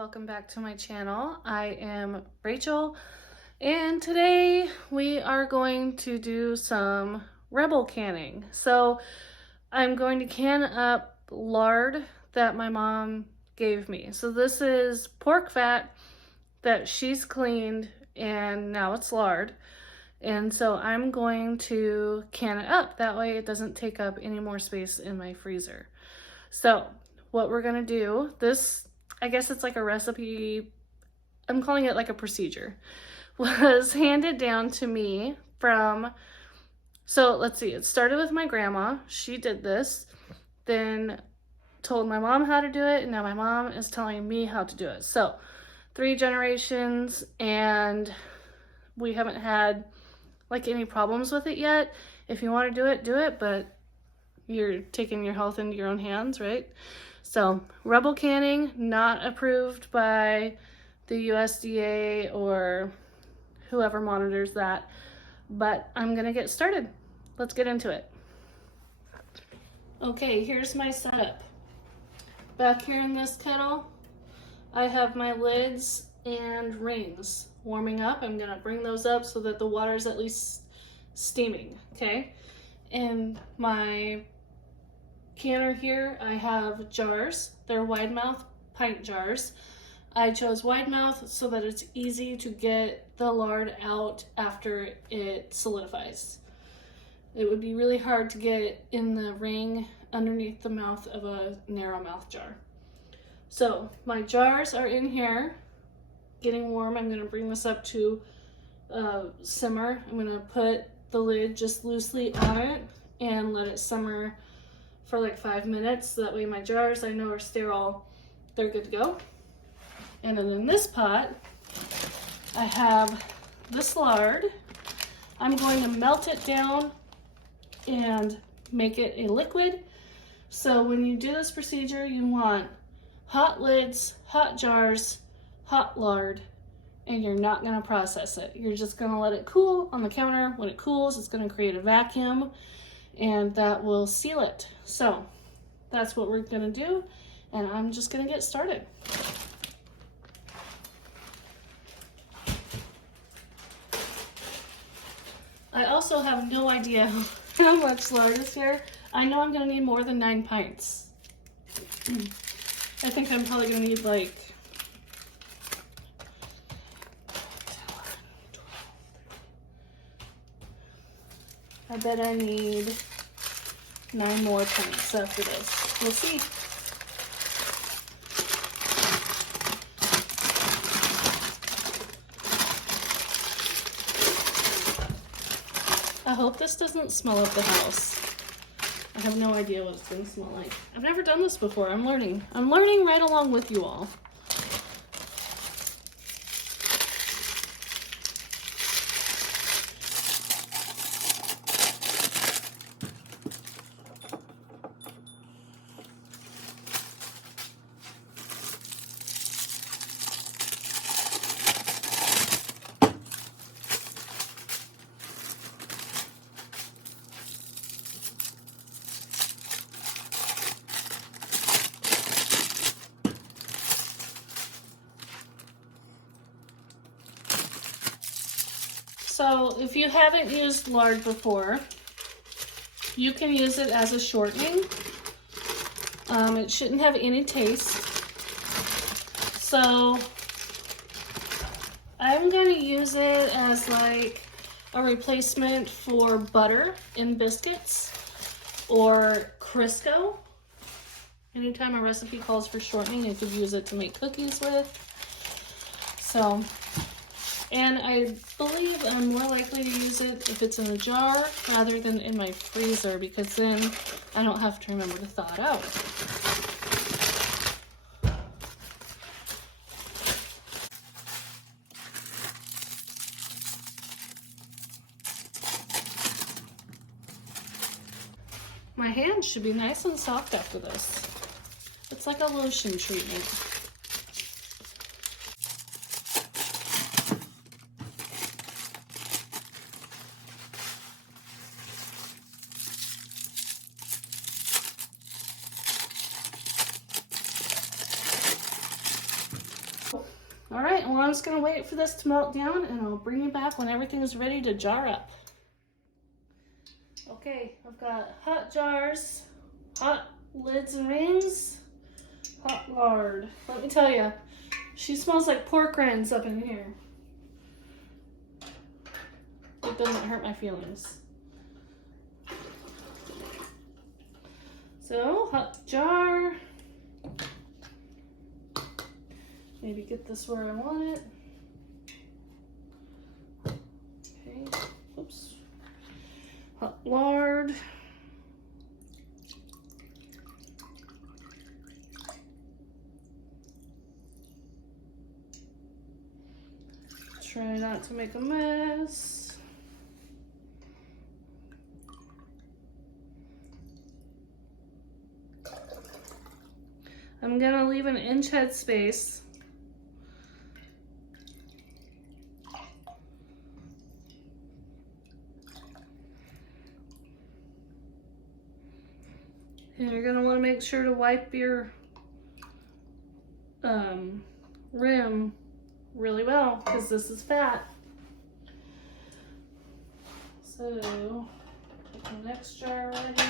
welcome back to my channel. I am Rachel, and today we are going to do some Rebel canning. So I'm going to can up lard that my mom gave me. So this is pork fat that she's cleaned and now it's lard. And so I'm going to can it up. That way it doesn't take up any more space in my freezer. So what we're gonna do, this, I guess it's like a recipe, I'm calling it like a procedure, was handed down to me from, so let's see, it started with my grandma. She did this, then told my mom how to do it, and now my mom is telling me how to do it. So 3 generations, and we haven't had like any problems with it yet. If you want to do it, but you're taking your health into your own hands, right? So Rebel canning, not approved by the USDA or whoever monitors that, but I'm gonna get started. Let's get into it. Okay, here's my setup. Back here in this kettle, I have my lids and rings warming up. I'm gonna bring those up so that the water's at least steaming, okay? And my canner here, I have jars. They're wide mouth pint jars. I chose wide mouth so that it's easy to get the lard out after it solidifies. It would be really hard to get in the ring underneath the mouth of a narrow mouth jar. So my jars are in here getting warm. I'm going to bring this up to simmer. I'm going to put the lid just loosely on it and let it simmer for like 5 minutes. So that way my jars, I know, are sterile. They're good to go. And then in this pot, I have this lard. I'm going to melt it down and make it a liquid. So when you do this procedure, you want hot lids, hot jars, hot lard, and you're not going to process it. You're just going to let it cool on the counter. When it cools, it's going to create a vacuum, and that will seal it. So that's what we're going to do, and I'm just going to get started. I also have no idea how much lard is here. I know I'm going to need more than 9 pints. I think I'm probably going to need like I bet I need 9 more pints after this. We'll see. I hope this doesn't smell up the house. I have no idea what it's going to smell like. I've never done this before. I'm learning. I'm learning right along with you all. So if you haven't used lard before, you can use it as a shortening. It shouldn't have any taste. So I'm going to use it as like a replacement for butter in biscuits or Crisco. Anytime a recipe calls for shortening, you could use it to make cookies with. So, and I believe I'm more likely to use it if it's in a jar rather than in my freezer, because then I don't have to remember to thaw it out. My hands should be nice and soft after this. It's like a lotion treatment. All right, well, I'm just gonna wait for this to melt down and I'll bring you back when everything is ready to jar up. Okay, I've got hot jars, hot lids and rings, hot lard. Let me tell you, she smells like pork rinds up in here. It doesn't hurt my feelings. So, hot jar. Maybe get this where I want it. Okay, oops. Hot lard. Try not to make a mess. I'm gonna leave an inch head space. And you're gonna wanna make sure to wipe your rim really well, because this is fat. So, get the next jar ready.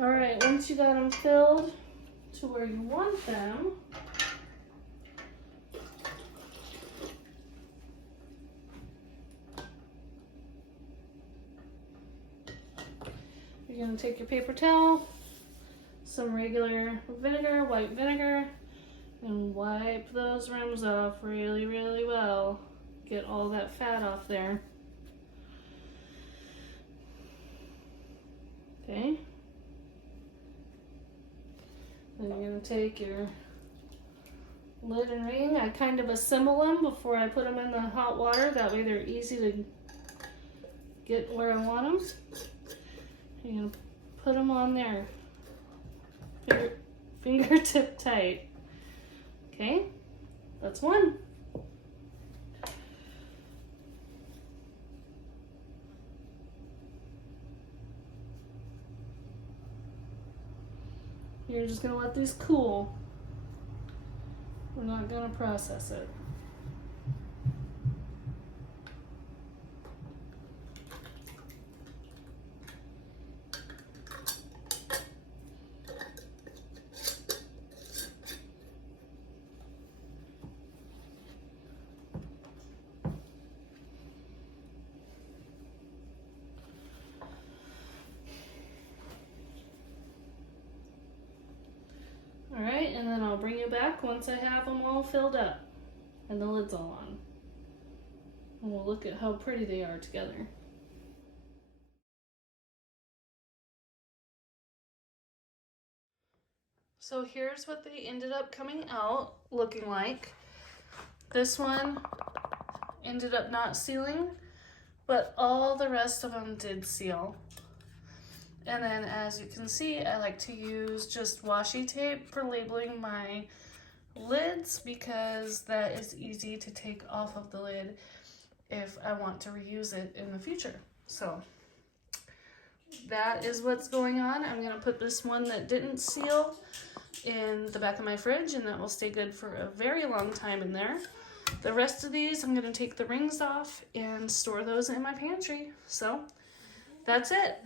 All right, once you got them filled to where you want them, you're gonna take your paper towel, some regular vinegar, white vinegar, and wipe those rims off really, really well. Get all that fat off there. Okay. Then you're gonna take your lid and ring. I kind of assemble them before I put them in the hot water. That way they're easy to get where I want them. You're gonna put them on there, fingertip tight. Okay, that's one. You're just gonna let these cool. We're not gonna process it. All right, and then I'll bring you back once I have them all filled up and the lid's all on. And we'll look at how pretty they are together. So here's what they ended up coming out looking like. This one ended up not sealing, but all the rest of them did seal. And then as you can see, I like to use just washi tape for labeling my lids because that is easy to take off of the lid if I want to reuse it in the future. So that is what's going on. I'm gonna put this one that didn't seal in the back of my fridge, and that will stay good for a very long time in there. The rest of these, I'm gonna take the rings off and store those in my pantry. So that's it.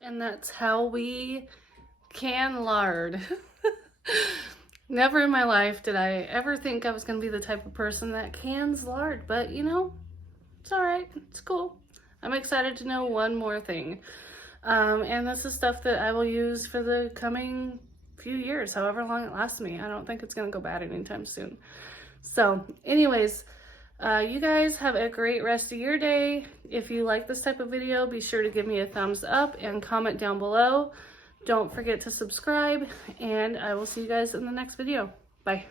And that's how we can lard. Never in my life did I ever think I was going to be the type of person that cans lard, but you know, it's all right. It's cool. I'm excited to know one more thing. And this is stuff that I will use for the coming few years, however long it lasts me. I don't think it's going to go bad anytime soon. So anyways, you guys have a great rest of your day. If you like this type of video, be sure to give me a thumbs up and comment down below. Don't forget to subscribe, and I will see you guys in the next video. Bye.